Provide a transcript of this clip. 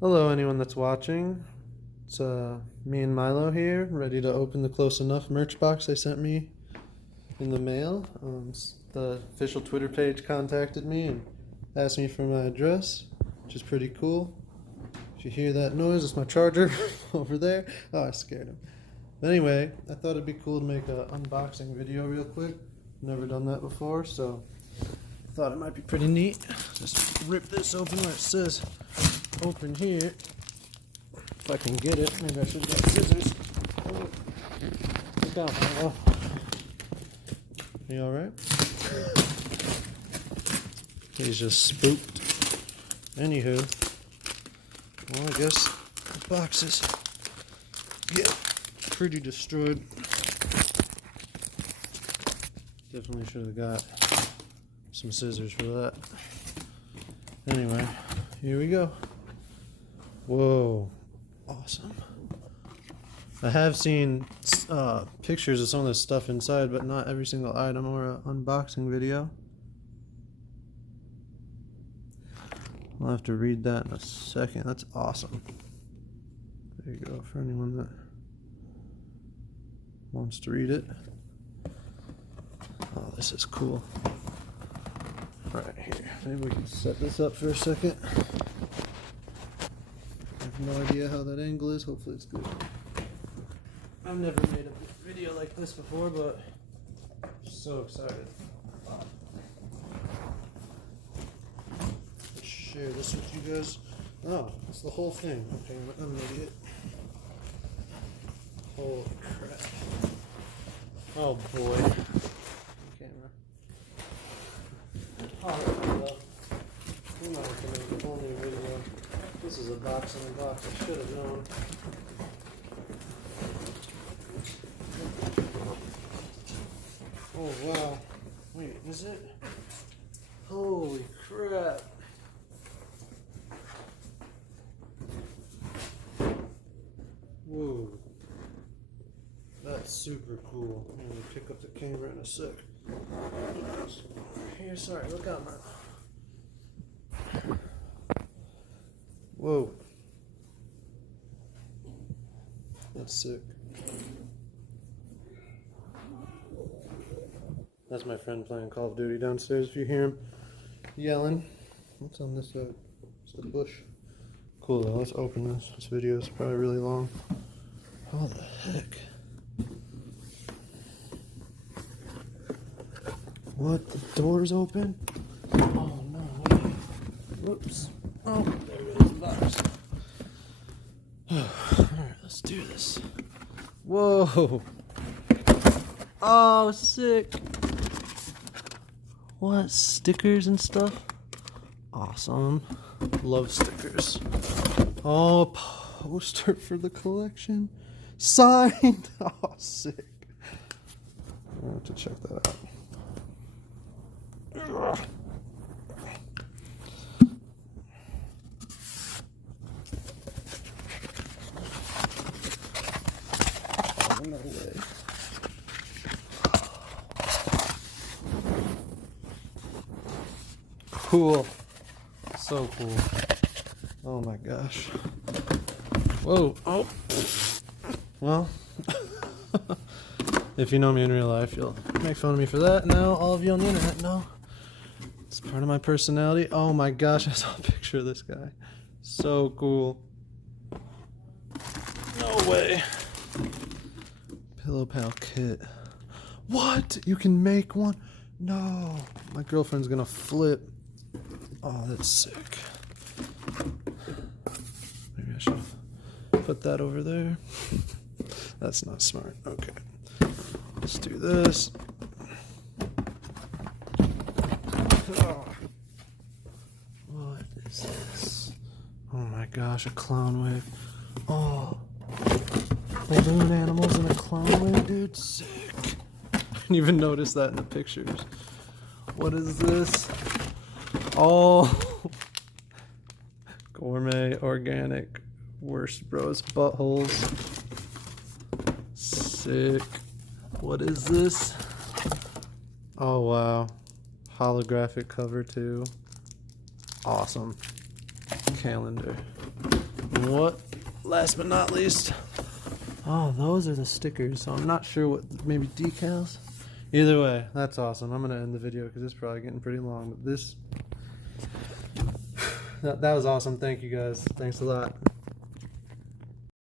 Hello, anyone that's watching. It's me and Milo here, ready to open the Close Enough merch box they sent me in the mail. The official Twitter page contacted me and asked me for my address, which is pretty cool. If you hear that noise, it's my charger over there. Oh, I scared him. But anyway, I thought it'd be cool to make an unboxing video real quick. Never done that before, so I thought it might be pretty neat. Just rip this open where it says open here. If I can get it, maybe I should get scissors. Oh. Look out, Milo. You alright? He's just spooked. Anywho, well, I guess the boxes get pretty destroyed. Definitely should have got some scissors for that. Anyway, here we go. Whoa, awesome. I have seen pictures of some of this stuff inside, but not every single item or an unboxing video. I'll have to read that in a second. That's awesome. There you go, for anyone that wants to read it. Oh, this is cool. Right here. Maybe we can set this up for a second. I have no idea how that angle is. Hopefully it's good. I've never made a video like this before, but I'm so excited. Let's share this with you guys. Oh, it's the whole thing. Okay, I'm an idiot. Holy crap. Oh boy. Camera. Oh, I'm not going to make a whole new video. This is a box in a box. I should have known. Oh wow. Wait, is it? Holy crap. Whoa. That's super cool. I'm going to pick up the camera in a sec. Here, sorry, look out, man. Whoa. That's sick. That's my friend playing Call of Duty downstairs. If you hear him yelling. What's on this side? It's the bush. Cool though, let's open this. This video is probably really long. How the heck? What? The door's open? Oh no, wait. Whoops. Oh, there it is, the box. Alright, let's do this. Whoa. Oh, sick. What? Stickers and stuff? Awesome. Love stickers. Oh, poster for the collection. Signed. Oh, sick. I have to check that out. No way. Cool. So cool. Oh my gosh. Whoa. Oh. Well, if you know me in real life, you'll make fun of me for that. Now, all of you on the internet know. It's part of my personality. Oh my gosh, I saw a picture of this guy. So cool. No way. Pillow Pal kit. What? You can make one? No. My girlfriend's gonna flip. Oh, that's sick. Maybe I should put that over there. That's not smart. Okay. Let's do this. Oh. What is this? Oh my gosh, a clown wig. Oh. Balloon animals in a clown wig, dude. Sick. I didn't even notice that in the pictures. What is this? Oh. Gourmet, organic, worst bros buttholes. Sick. What is this? Oh wow. Holographic cover too. Awesome. Calendar. And what? Last but not least. Oh, those are the stickers. So I'm not sure what. Maybe decals. Either way, that's awesome. I'm gonna end the video because it's probably getting pretty long. But this. That was awesome. Thank you guys. Thanks a lot.